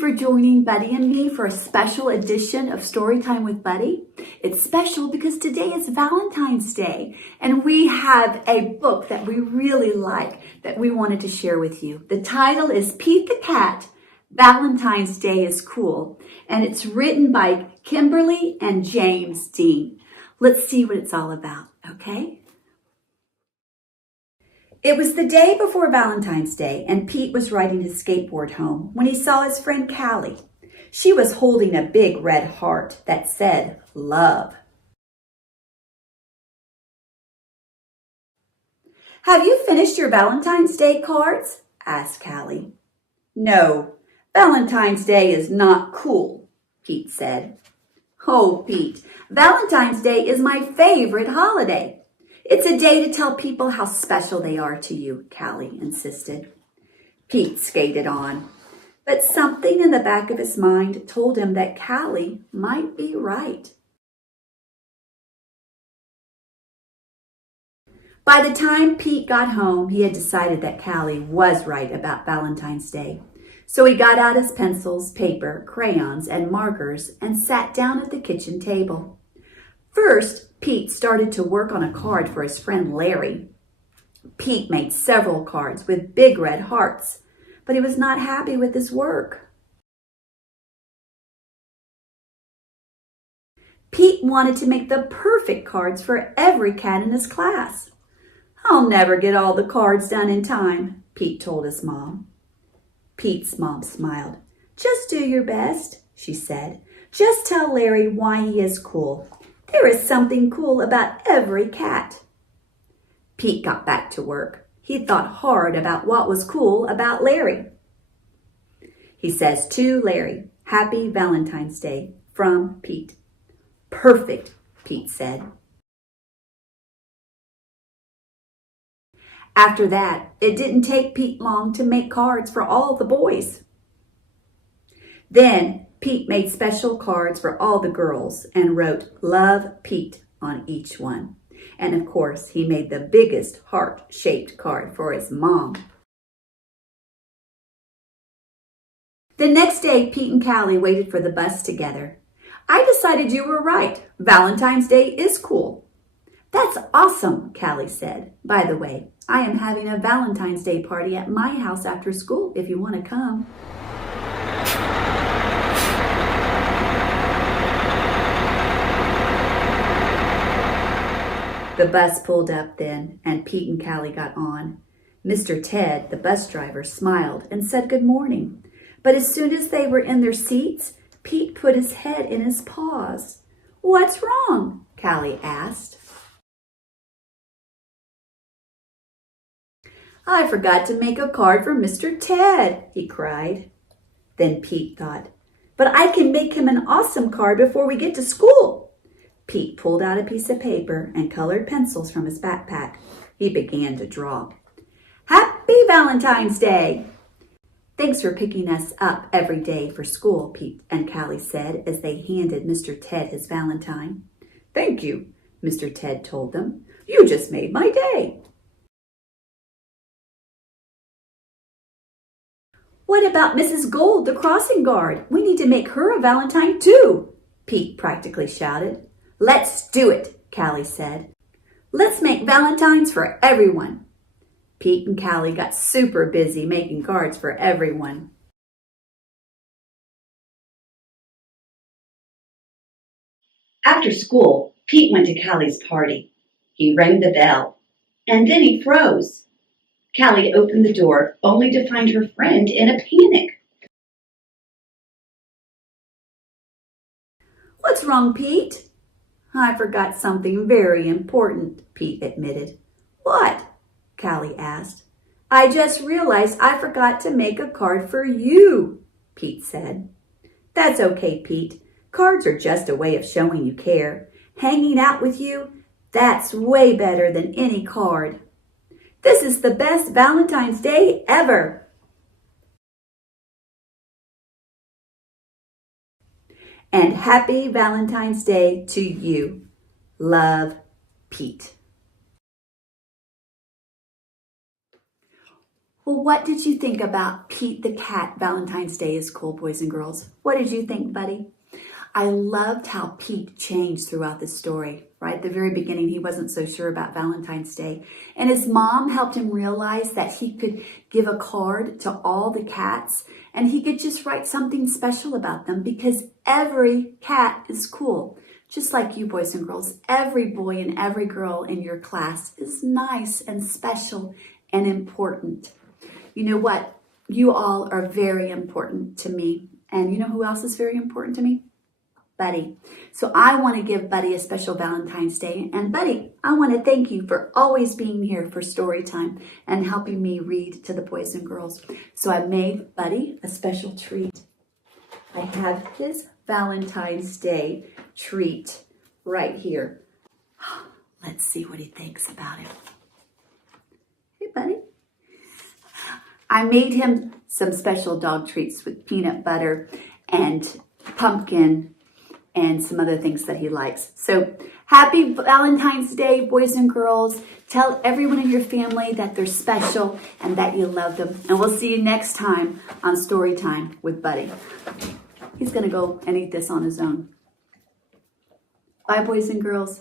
for joining Buddy and me for a special edition of Storytime with Buddy. It's special because today is Valentine's Day and we have a book that we really like that we wanted to share with you. The title is Pete the Cat, Valentine's Day is Cool, and it's written by Kimberly and James Dean. Let's see what it's all about, okay? It was the day before Valentine's Day, and Pete was riding his skateboard home when he saw his friend Callie. She was holding a big red heart that said, love. Have you finished your Valentine's Day cards? Asked Callie. No, Valentine's Day is not cool, Pete said. Oh, Pete, Valentine's Day is my favorite holiday. It's a day to tell people how special they are to you, Callie insisted. Pete skated on, but something in the back of his mind told him that Callie might be right. By the time Pete got home, he had decided that Callie was right about Valentine's Day. So he got out his pencils, paper, crayons, and markers and sat down at the kitchen table. First, Pete started to work on a card for his friend Larry. Pete made several cards with big red hearts, but he was not happy with his work. Pete wanted to make the perfect cards for every cat in his class. I'll never get all the cards done in time, Pete told his mom. Pete's mom smiled. Just do your best, she said. Just tell Larry why he is cool. There is something cool about every cat. Pete got back to work. He thought hard about what was cool about Larry. He says to Larry, Happy Valentine's Day from Pete. Perfect, Pete said. After that, it didn't take Pete long to make cards for all the boys. Then Pete made special cards for all the girls and wrote Love Pete on each one. And of course, he made the biggest heart-shaped card for his mom. The next day, Pete and Callie waited for the bus together. I decided you were right. Valentine's Day is cool. That's awesome, Callie said. By the way, I am having a Valentine's Day party at my house after school if you want to come. The bus pulled up then, and Pete and Callie got on. Mr. Ted, the bus driver, smiled and said good morning. But as soon as they were in their seats, Pete put his head in his paws. What's wrong? Callie asked. I forgot to make a card for Mr. Ted, he cried. Then Pete thought, but I can make him an awesome card before we get to school. Pete pulled out a piece of paper and colored pencils from his backpack. He began to draw. Happy Valentine's Day! Thanks for picking us up every day for school, Pete and Callie said as they handed Mr. Ted his Valentine. Thank you, Mr. Ted told them. You just made my day. What about Mrs. Gold, the crossing guard? We need to make her a Valentine too, Pete practically shouted. Let's do it, Callie said. Let's make Valentines for everyone. Pete and Callie got super busy making cards for everyone. After school, Pete went to Callie's party. He rang the bell, and then he froze. Callie opened the door, only to find her friend in a panic. What's wrong, Pete? I forgot something very important, Pete admitted. What? Callie asked. I just realized I forgot to make a card for you, Pete said. That's okay, Pete. Cards are just a way of showing you care. Hanging out with you, that's way better than any card. This is the best Valentine's Day ever. And happy Valentine's Day to you. Love, Pete. Well, what did you think about Pete the cat? Valentine's Day is cool, boys and girls. What did you think, buddy? I loved how Pete changed throughout the story. Right at the very beginning, he wasn't so sure about Valentine's Day. And his mom helped him realize that he could give a card to all the cats and he could just write something special about them because every cat is cool. Just like you, boys and girls, every boy and every girl in your class is nice and special and important. You know what? You all are very important to me. And you know who else is very important to me? Buddy. So I want to give Buddy a special Valentine's Day. And Buddy, I want to thank you for always being here for story time and helping me read to the boys and girls. So I made Buddy a special treat. I have his Valentine's Day treat right here. Let's see what he thinks about it. Hey, Buddy. I made him some special dog treats with peanut butter and pumpkin and some other things that he likes. So happy Valentine's Day, boys and girls. Tell everyone in your family that they're special and that you love them. And we'll see you next time on Storytime with Buddy. He's going to go and eat this on his own. Bye, boys and girls.